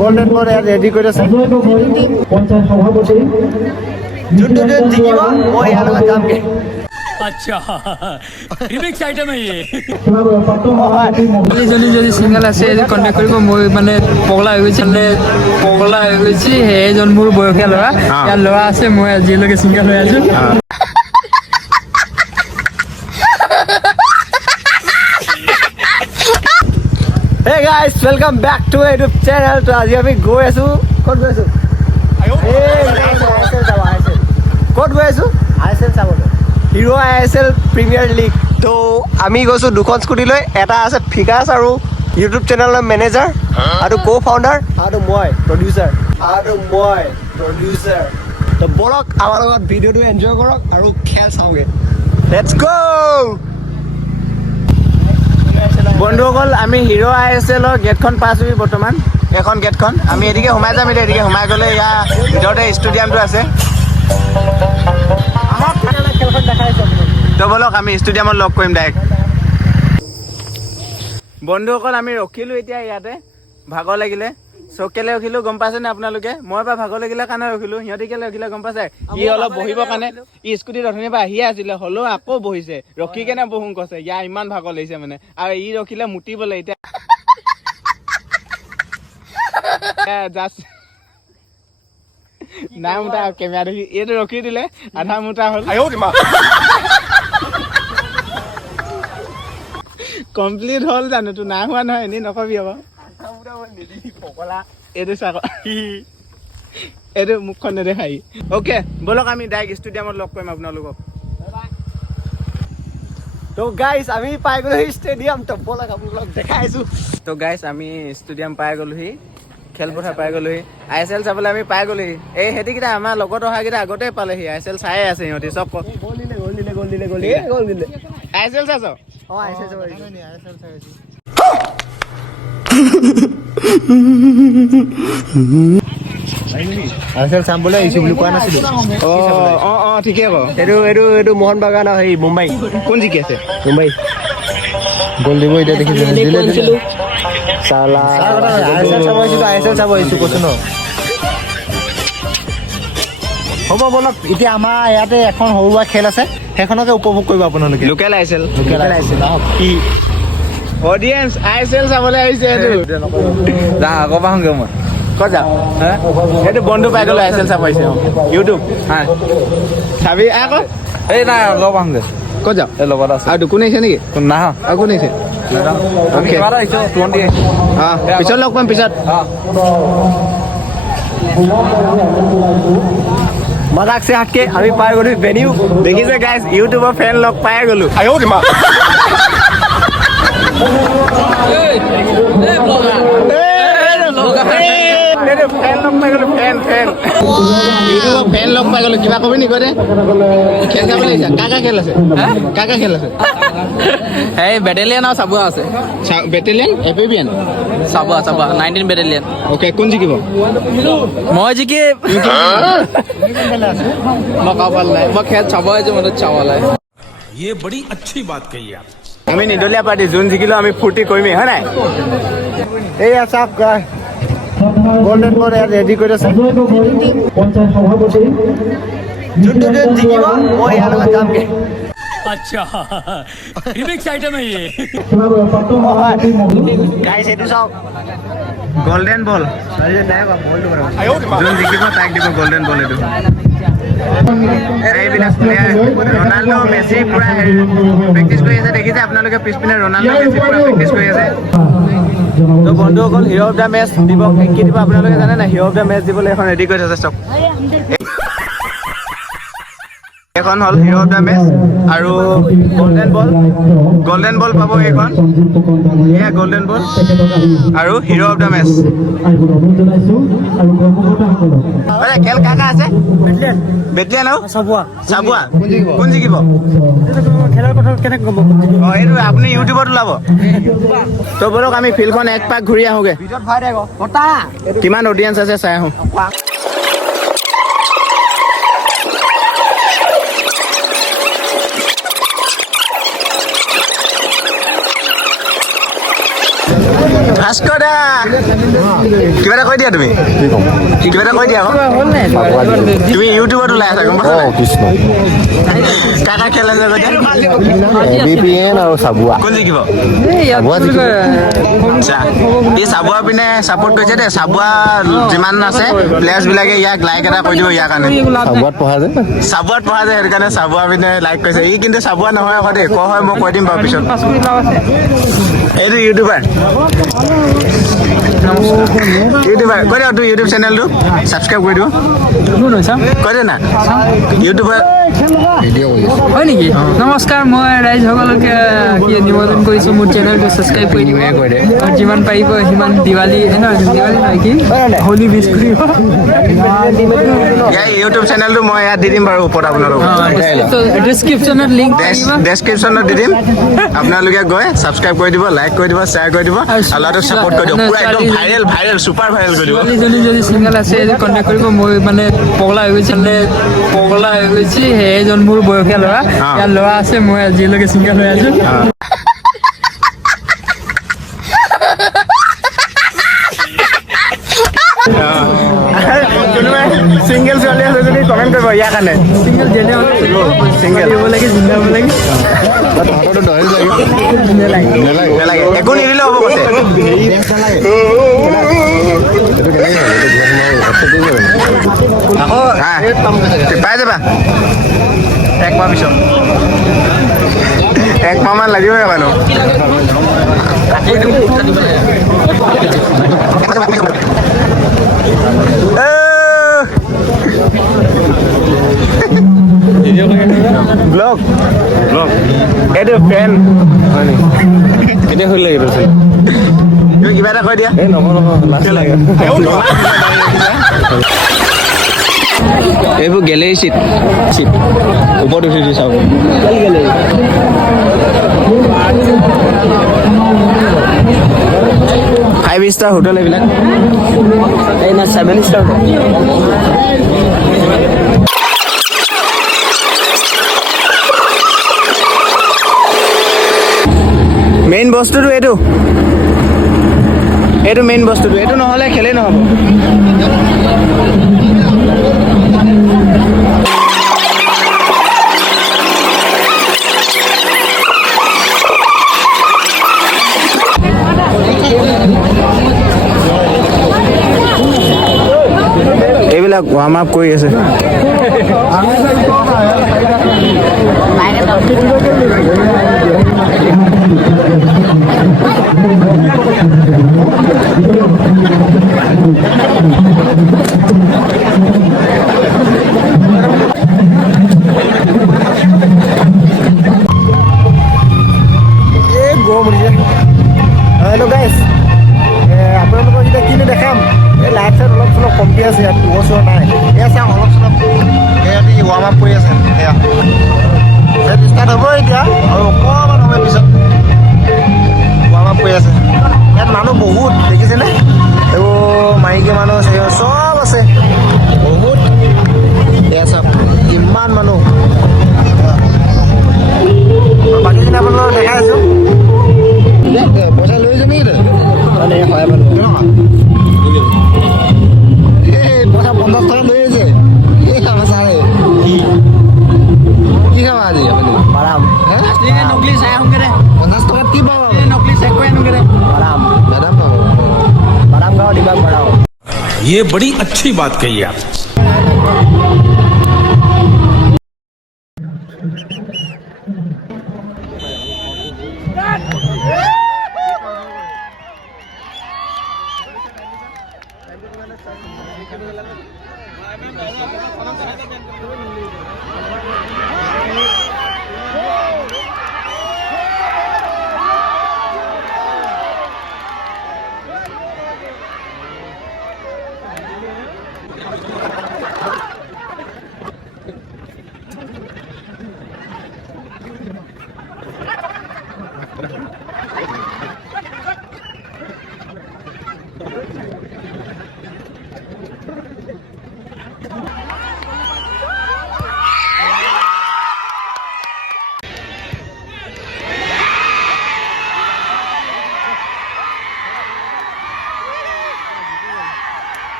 Golden ball ready কৰি আছে পঞ্চায়ত সভাপতি যোনটো জিকিব মই ইয়াৰ লগত যামগে अच्छा रिमिक्स आइटम है ये যদি সিঙ্গেল আছে কন্টেক্ট কৰিব মই মানে পগলা হৈ গৈছে সেইজন মোৰ বয়সীয়া ল'ৰা ইয়াৰ ল'ৰা আছে মই আজিলৈকে সিঙ্গেল হৈ আছো Hey guys, welcome back to my YouTube channel. তো আজি আমি গৈ আছো ক'ত গৈ আছো ক'ত গৈ আছো ISL চাবলৈ হিৰো ISL প্ৰিমিয়াৰ লীগ তো আমি গৈছো দুখন স্কুটি লৈ এটা আছে ফিকাছ আৰু ইউটিউব চেনেলৰ মেনেজাৰ আৰু কো ফাউণ্ডাৰ আৰু মই প্ৰডিউচাৰ তো বলক আমাৰ লগত ভিডিঅ'টো এনজয় কৰক আৰু খেল চাওঁগে লেটছ গো বন্ধুসকল আমি হিৰো ISLৰ গেটখন পাছ হৈ বৰ্তমান এখন গেটখন আমি এদিকে সোমাই যাম এদিকে সোমাই গ'লে ইয়াৰ ভিতৰতে ষ্টেডিয়ামটো আছে খেলখন দেখাইছো তো বলক আমি ষ্টেডিয়ামত লগ কৰিম ডাইৰেক্ট বন্ধুসকল আমি ৰখিলোঁ এতিয়া ইয়াতে ভাগৰ লাগিলে কেলে ৰখিলোঁ গম পাইছেনে আপোনালোকে মই বা ভাগৰ লাগিলে কাৰণে ৰখিলোঁ সিহঁতি কেলে ৰখিলে গম পাইছে ই অলপ বহিবৰ কাৰণে ই স্কুটিত অথনিৰ পৰা আহিয়ে আছিলে হ'লেও আকৌ বহিছে ৰখি কেনে বহোঁ কৈছে ইয়াৰ ইমান ভাগৰ লাগিছে মানে আৰু ই ৰখিলে মুতিবলৈ এতিয়া জাষ্ট নাই মুটা কেমেৰা দেখি এইটো ৰখি দিলে আধা মুটা হ'ল কমপ্লিট হ'ল জানো তোৰ নাই হোৱা নহয় এনেই নকবি আকৌ এইটো চাক এইটো মুখখন নেদেখাই অ'কে বলক আমি ডাইৰেক্ট ষ্টেডিয়ামত লগ কৰিম আপোনালোকক তো গাইজ আমি পাই গ'লোহি ষ্টেডিয়াম তো বলক আপোনালোকক দেখাইছোঁ তো গাইজ আমি ষ্টেডিয়াম পাই গ'লোহি খেলপথাৰ পাই গ'লোহি ISL চাবলৈ আমি পাই গ'লোহি এই সিহঁতিকেইটা আমাৰ লগত অহাকেইটা আগতেই পালেহি ISL চায়ে আছে সিহঁতি চব গ'ল দিলে ISL চাইছ অঁ ISL ISL চাম বুলি আহিছোঁ বুলি কোৱা নাছিলোঁ অঁ ঠিকে আকৌ এইটো মোহন বাগান আৰু হেৰি মুম্বাই কোন জিকি আছে মুম্বাই গ'ল দিব এতিয়া দেখিছিলোঁ চালা ISL চাব আহিছোঁ কৈছোঁ ন হ'ব বলক এতিয়া আমাৰ ইয়াতে এখন সৰু সুৰা খেল আছে সেইখনকে উপভোগ কৰিব আপোনালোকে লোকেল ISL কি অডিয়েঞ্চ ISL চাবলৈ আহিছে এইটো যা আকৌ পাহোঁগৈ মই ক'ত যাওঁ এইটো বন্ধু পাই গ'লো ISL চাব আহিছে ইউটিউব হা চাবি আকৌ এই নাই লগ পাহোঁগৈ ক'ত যাওঁ এই লগত আছে আৰু কোন আহিছে নেকি কোন নাহ আৰু কোন আহিছে পিছত লগ পাম পিছত মাজাক সে হাতকে আমি পাই গ'লো ভেনিউ দেখিছে গাইজ ইউটিউবৰ ফেন লগ পাই গ'লো ফেন লগ পাই গ'লো কিবা কবি নেকি দে খেল চাবলৈ আহিছা কা খেল আছে কা খেল আছে এই বেটেলিয়ান আৰু চাবুৱা আছে battalion APBN Chabua 19 battalion okay কোন জিকিব মই জিকি মই কাবাল নাই মই খেল চাব আহিছোঁ মানে চাবলৈ ये बड़ी अच्छी बात कही आप আমি নিদলীয়া পাৰ্টি যোন জিকিলেও আমি ফূৰ্তি কৰিমেই হয় নাই এইয়া চাওক গোল্ডেন বল ৰেডি কৰি আছে পঞ্চায়ত সভাপতি যোনটো জিকিব মই ইয়াৰ লগত যামগে अच्छा रिमिक्स आइटम है ये গাইজ এইটো চাওক গোল্ডেন বল যোন জিকিব তাক দিব গোল্ডেন বল এইটো এইবিলাক প্লেয়াৰ ৰনাল্ডো মেছি পুৰা প্ৰেক্টিচ কৰি আছে দেখিছে আপোনালোকে পিছপিনে ৰনাল্ডো মেছি পুৰা প্ৰেক্টিচ কৰি আছে তো বন্ধুসকল হিৰ' অফ দ্য মেচ দিব কি দিব আপোনালোকে জানে নাই হিৰ' অফ দ্য মেচ দিবলৈ এখন ৰেডি কৰি থৈছে চব এখন হ'ল হিৰ' অফ দ্য মেচ আৰু গল্ডেন বল পাব এইখন এয়া গল্ডেন বল আৰু হিৰ' অফ দ্য মেচ খেল কা আছে বেটলিয়ান চাবুৱা কোন জিকিব খেলৰ কথা কেনেকৈ গম পাব এইটো আপুনি ইউটিউবত ওলাব তো বলক আমি ফিল্ডখন এক পাক ঘূৰি আহোঁগৈ কিমান অডিয়েঞ্চ আছে চাই আহোঁ ভাস্কৰ দা কিবা এটা কৈ দিয়া তুমি কিবা এটা কৈ দিয়া আকৌ তুমি ইউটিউবত ওলাই আছা গম পাইছা কাকা খেল আছে BPN আৰু চাবুৱা কোন জিকিব আচ্ছা এই চাবুৱা পিনে ছাপোৰ্ট কৰিছে দে চাবুৱা যিমান আছে প্লেয়াৰ্ছ বিলাকে ইয়াক লাইক এটা কৰি দিব ইয়াৰ কাৰণে চাবুৱাত পঢ়া যে চাবুৱাত পঢ়া যায় সেইটো কাৰণে চাবুৱা পিনে লাইক কৰিছে ই কিন্তু চাবুৱা নহয় আকৌ দেই ক হয় মই কৈ দিম বাৰু পিছত এইটো ইউটিউবাৰ ইউটিউবাৰ কৈ দিয়ক তোৰ ইউটিউব চেনেলটো ছাবস্ক্ৰাইব কৰি দিব কৈ দে না ইউটিউবাৰ হয় নেকি নমস্কাৰ মই ৰাইজসকলকে কি নিবেদন কৰিছোঁ মোৰ চেনেলটো ছাবস্ক্ৰাইব কৰি দিব আৰু যিমান পাৰিব সিমান দিৱালী নহয় কি হোলী উইছ কৰিব ইয়াৰ ইউটিউব চেনেলটো মই ইয়াত দি দিম বাৰু ওপৰত আপোনালোকক ডেছক্ৰিপশ্যনত লিংক ডেছক্ৰিপশ্যনত দি দিম আপোনালোকে গৈ ছাবস্ক্ৰাইব কৰি দিব লাইক কৰি দিব শ্বেয়াৰ কৰি দিব আৰু ল'ৰাটোক ছাপোৰ্ট কৰি দিব পুৰা একদম ভাইৰেল ছুপাৰ ভাইৰেল কৰি দিব ছোৱালীজনী যদি ছিংগল আছে কণ্টেক্ট কৰিব মই মানে পগলা হৈ গৈছে সেইজন মোৰ বয়সীয়া ল'ৰা ইয়াৰ ল'ৰা আছে মই আজিলৈকে ছিংগল হৈ আছো কোনোবাই ছিংগল ছোৱালী আছে যদি কমেণ্ট কৰিব ইয়াৰ কাৰণে ছিংগল যেনে ছিংগল হ'ব লাগে জিন্দা হ'ব লাগে নেলাগে একো নিদিলেও হ'ব কৈছে আকৌ পাই যাবা একমাহ পিছত একমাহমান লাগিবই মানুহ ব্লগ এইটো ফেন হয় নেকি কেতিয়া খুলি লাগিব তুমি কিবা এটা কৈ দিয়া এইবোৰ গেলেৰী চিট ওপৰত উঠি দি চাওক 5 ষ্টাৰ হোটেল এইবিলাক এই না 7 ষ্টাৰ মেইন বস্তুটো এইটো মেইন বস্তুটো এইটো নহ'লে খেলেই নহ'ব এইবিলাক ৱাৰ্ম আপ কৰি আছে হেল্ল' গাইজ আপোনালোকক এতিয়া কিনো দেখাম এই লাইট চাইট অলপ চলপ কমটি আছে ইয়াত পোহৰ চোহৰ নাই এয়া চাওঁ অলপ চলপ সিহঁতি ৱাৰ্ম আপ কৰি আছে সেয়া ষ্টাৰ্ট হ'ব এতিয়া আৰু অকণমান সময় পিছত ৱাৰ্ম আপ কৰি আছে ইয়াত মানুহ বহুত দেখিছেনে এইবোৰ মাইকী মানুহ চব আছে বহুত এয়া চাওক কিমান মানুহ বাকীখিনি আপোনালোকক দেখাই আছোঁ পইচা লৈ যাবি হয় পইচা 50 টকা লৈ আহিছে এই খাব চাৰে কি খাবা আজি আপুনি বাৰাম নকলি চাই আহোঁগে দে 50 টকাত কি পাব নকলি চেক কৰি আনোগে দে বাৰাম মেডাম পাব বাৰাম গাঁও দিবা বঢ়াও ये बड़ी अच्छी बात कही आप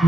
Start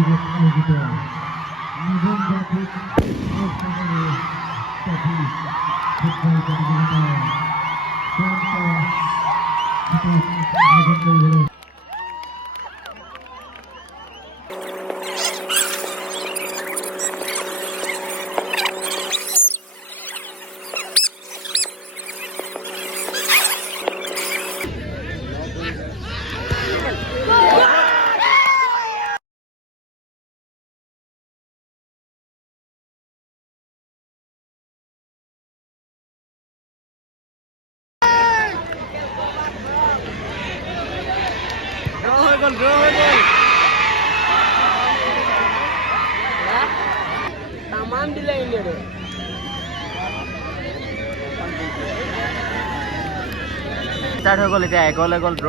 হৈ গ'ল এতিয়া 1-1 গ'ল draw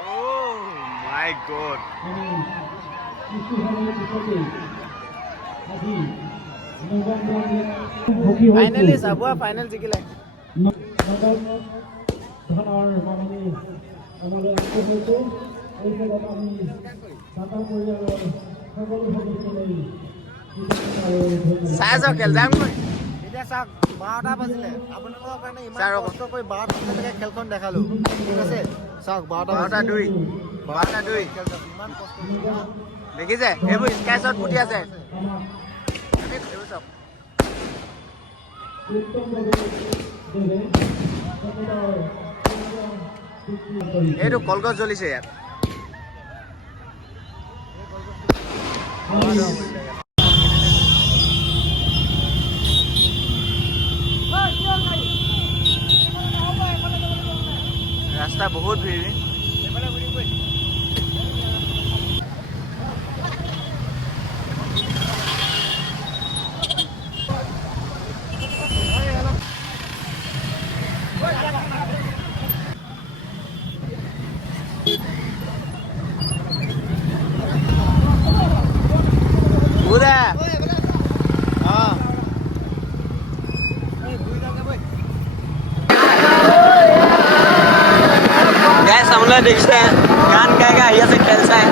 Oh my god. Finally Sabua final জিকিলে চাইছো খেল যাম মই এতিয়া চাওক 12টা বাজিলে আপোনালোকৰ কাৰণে ইমান কষ্ট কৰি 12টা বজালৈকে খেলখন দেখালো ঠিক আছে চাওক 12টা 2 ইমান কষ্ট দেখিছে এইবোৰ স্কাই শ্বট ফুটি আছে এইটো কলগছ জ্বলিছে ইয়াত ৰাস্তা বহুত ভিৰ देखते हैं गान गाएगा ये से खेलता है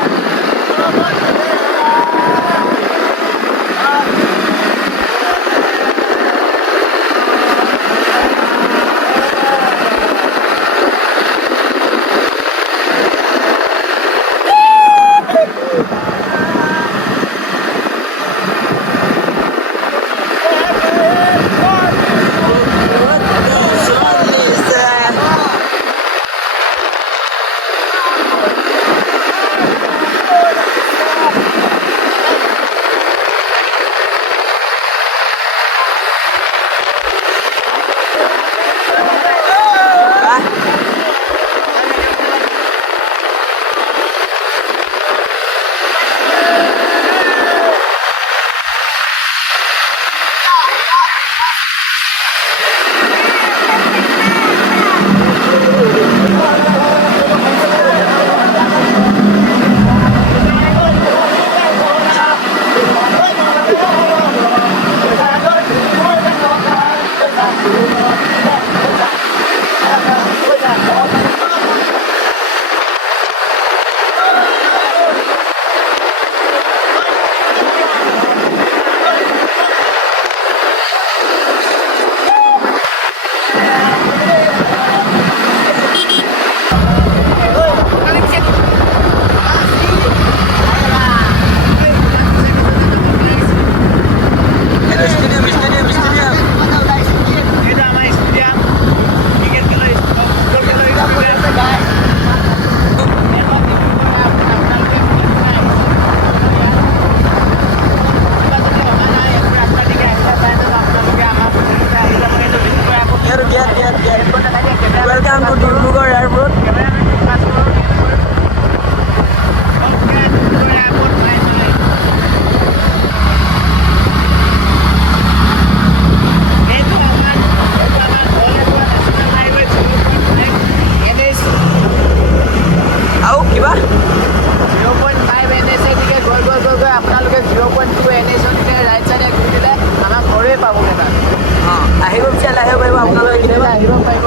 আপোনালোকে কেতিয়াবা আহিব পাৰিব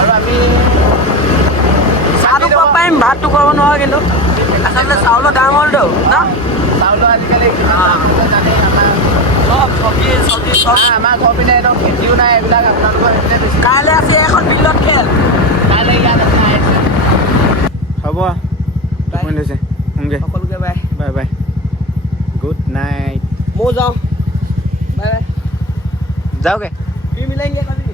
আৰু আমি চাহটো খুৱাব পাৰিম ভাতটো খুৱাব নোৱাৰো কিন্তু আচলতে চাউলৰ দাম হ'লতো ন চাউলৰ আজিকালি জানেই আমাৰ চব চব্জি চব আমাৰ ঘৰ পিনে একদম খেতিও নাই এইবিলাক আপোনালোকৰ সেইপিনে বেছি কাইলৈ আছে এখন ফিল্ডত খেল কাইলৈ ইয়াত আছে হ'ব টোপনি লৈছে শুনগে সকলোকে bye bye bye good night ময়ো যাওঁ বাই বাই যাওগে फिर मिलेंगे कभी